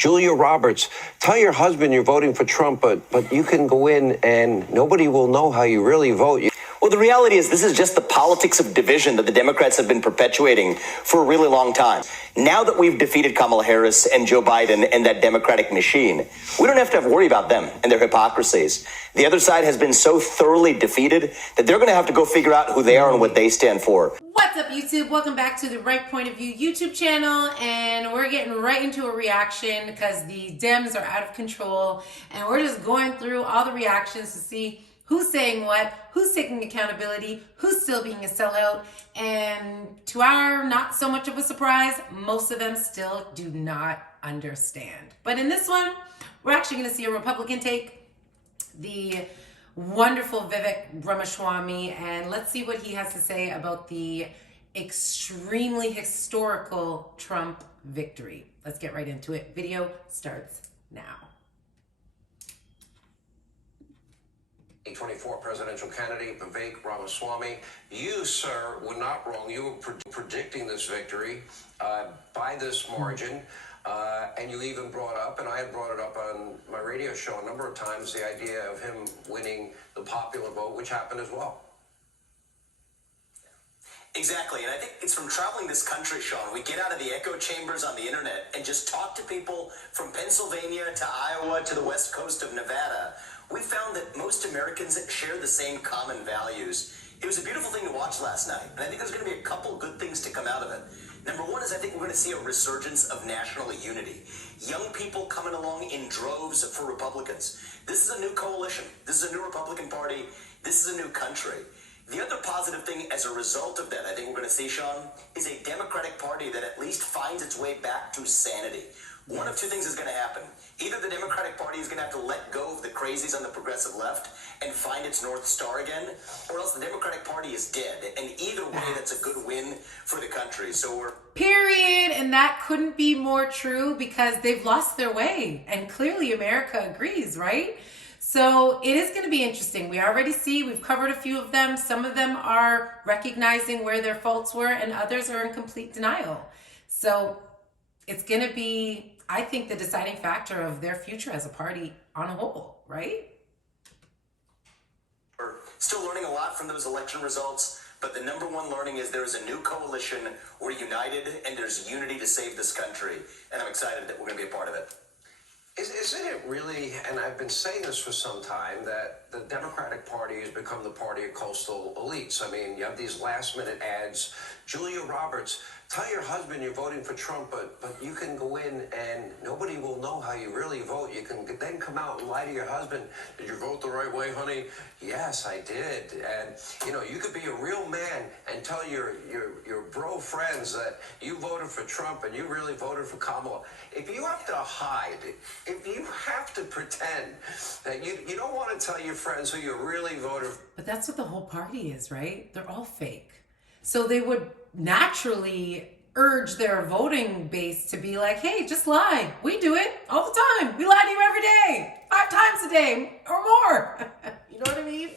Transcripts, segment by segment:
Julia Roberts, tell your husband you're voting for Trump, but you can go in and nobody will know how you really vote. Well, the reality is this is just the politics of division that the Democrats have been perpetuating for a really long time. Now that we've defeated Kamala Harris and Joe Biden and that Democratic machine, we don't have to worry about them and their hypocrisies. The other side has been so thoroughly defeated that they're going to have to go figure out who they are and what they stand for. What's up, YouTube? Welcome back to the Right Point of View YouTube channel, and we're getting right into a reaction because the Dems are out of control, and we're just going through all the reactions to see who's saying what, who's taking accountability, who's still being a sellout, and to our not so much of a surprise, most of them still do not understand. But in this one, we're actually going to see a Republican take, the wonderful Vivek Ramaswamy, and let's see what he has to say about the extremely historical Trump victory. Let's get right into it. Video starts now. 2024 presidential candidate Vivek Ramaswamy, you, sir, were not wrong. You were predicting this victory by this margin, and you even brought up, and I had brought it up on my radio show a number of times, the idea of him winning the popular vote, which happened as well. Exactly, and I think it's from traveling this country, Sean. We get out of the echo chambers on the internet and just talk to people from Pennsylvania to Iowa to the west coast of Nevada. We found that most Americans share the same common values. It was a beautiful thing to watch last night, and I think there's going to be a couple good things to come out of it. Number one is I think we're going to see a resurgence of national unity. Young people coming along in droves for Republicans. This is a new coalition. This is a new Republican Party. This is a new country. The other positive thing as a result of that, I think we're going to see, Sean, is a Democratic Party that at least finds its way back to sanity. One of two things is going to happen. Either the Democratic Party is going to have to let go of the crazies on the progressive left and find its North Star again, or else the Democratic Party is dead. And either way, that's a good win for the country. So we're... Period. And that couldn't be more true because they've lost their way. And clearly America agrees, right? So it is going to be interesting. We already see, we've covered a few of them. Some of them are recognizing where their faults were and others are in complete denial. So it's going to be, I think, the deciding factor of their future as a party on a whole, right? We're still learning a lot from those election results, but the number one learning is there is a new coalition. We're united, and there's unity to save this country, and I'm excited that we're going to be a part of it. Isn't it really, and I've been saying this for some time, that the Democratic Party has become the party of coastal elites? I mean, you have these last-minute ads. Julia Roberts, tell your husband you're voting for Trump, but you can go in and nobody will know how you really vote. You can then come out and lie to your husband. Did you vote the right way, honey? Yes, I did. And, you know, you could be a real man and tell your bro friends that you voted for Trump and you really voted for Kamala. If you have to hide, if you have to pretend that you don't want to tell your friends who you really voted for. But that's what the whole party is, right? They're all fake. So they would naturally urge their voting base to be like, hey, just lie. We do it all the time. We lie to you every day, 5 times a day or more. You know what I mean?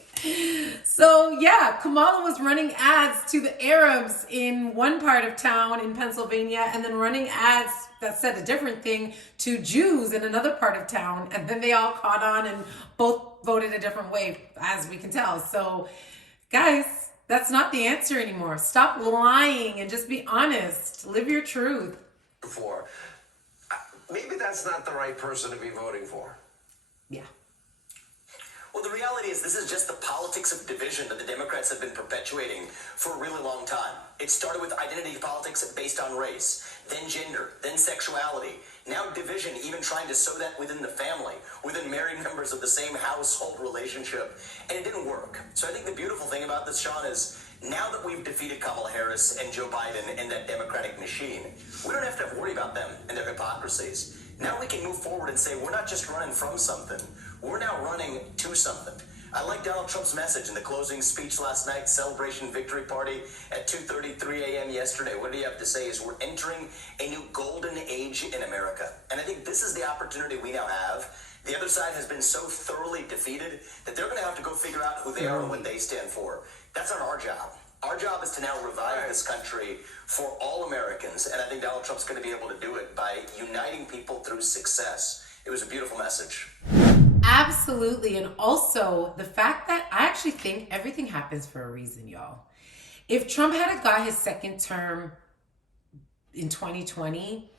So yeah, Kamala was running ads to the Arabs in one part of town in Pennsylvania and then running ads that said a different thing to Jews in another part of town. And then they all caught on and both voted a different way, as we can tell. So guys, that's not the answer anymore. Stop lying and just be honest. Live your truth. Before, maybe that's not the right person to be voting for. Yeah. Well, the reality is this is just the politics of division that the Democrats have been perpetuating for a really long time. It started with identity politics based on race, then gender, then sexuality. Now division, even trying to sow that within the family, within married members of the same household relationship, and it didn't work. So I think the beautiful thing about this, Sean, is now that we've defeated Kamala Harris and Joe Biden and that Democratic machine, we don't have to worry about them and their hypocrisies. Now we can move forward and say we're not just running from something, we're now running to something. I like Donald Trump's message in the closing speech last night, celebration victory party at 2:33 a.m. yesterday. What did he have to say is we're entering a new golden age in America. And I think this is the opportunity we now have. The other side has been so thoroughly defeated that they're going to have to go figure out who they are and what they stand for. That's not our job. Our job is to now revive this country for all Americans, and I think Donald Trump's going to be able to do it by uniting people through success. It was a beautiful message. Absolutely. And also the fact that I actually think everything happens for a reason, y'all. If Trump had got his second term in 2020,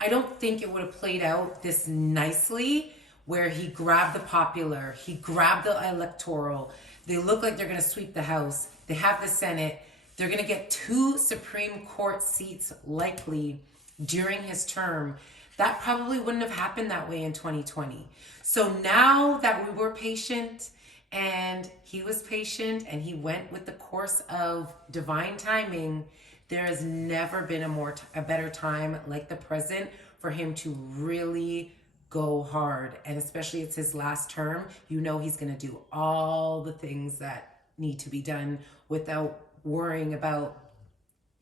I don't think it would have played out this nicely, where he grabbed the popular, he grabbed the electoral. They look like they're going to sweep the House. They have the Senate. They're going to get 2 Supreme Court seats likely during his term. That probably wouldn't have happened that way in 2020. So now that we were patient and he was patient and he went with the course of divine timing, there has never been a better time like the present for him to really go hard. And especially it's his last term, you know he's going to do all the things that need to be done without worrying about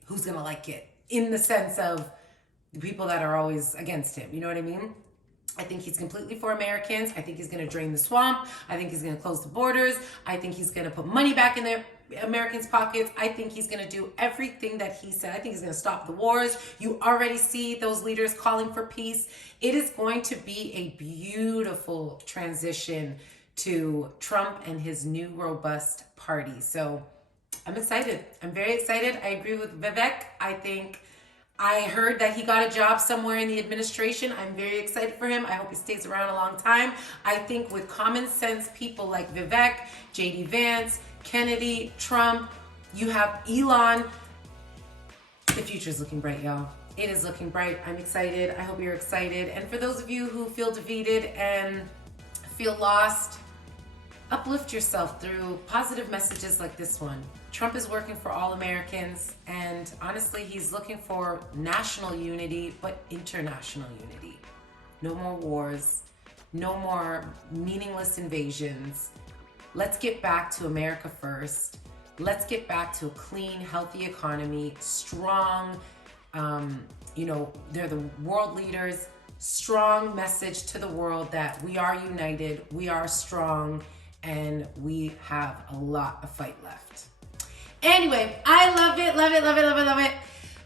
who's going to like it, in the sense of the people that are always against him. You know what I mean? I think he's completely for Americans. I think he's going to drain the swamp. I think he's going to close the borders. I think he's going to put money back in the Americans' pockets. I think he's going to do everything that he said. I think he's going to stop the wars. You already see those leaders calling for peace. It is going to be a beautiful transition to Trump and his new robust party. So I'm excited. I'm very excited. I agree with Vivek. I heard that he got a job somewhere in the administration. I'm very excited for him. I hope he stays around a long time. I think with common sense people like Vivek, JD Vance, Kennedy, Trump, you have Elon. The future's looking bright, y'all. It is looking bright. I'm excited. I hope you're excited. And for those of you who feel defeated and feel lost, uplift yourself through positive messages like this one. Trump is working for all Americans, and honestly, he's looking for national unity, but international unity. No more wars, no more meaningless invasions. Let's get back to America first. Let's get back to a clean, healthy economy, strong, they're the world leaders, strong message to the world that we are united, we are strong, and we have a lot of fight left. Anyway, I love it, love it, love it, love it, love it.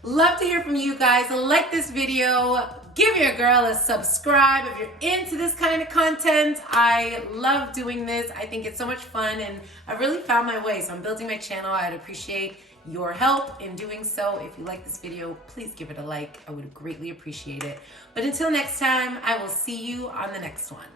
Love to hear from you guys. Like this video. Give your girl a subscribe if you're into this kind of content. I love doing this. I think it's so much fun, and I've really found my way. So I'm building my channel. I'd appreciate your help in doing so. If you like this video, please give it a like. I would greatly appreciate it. But until next time, I will see you on the next one.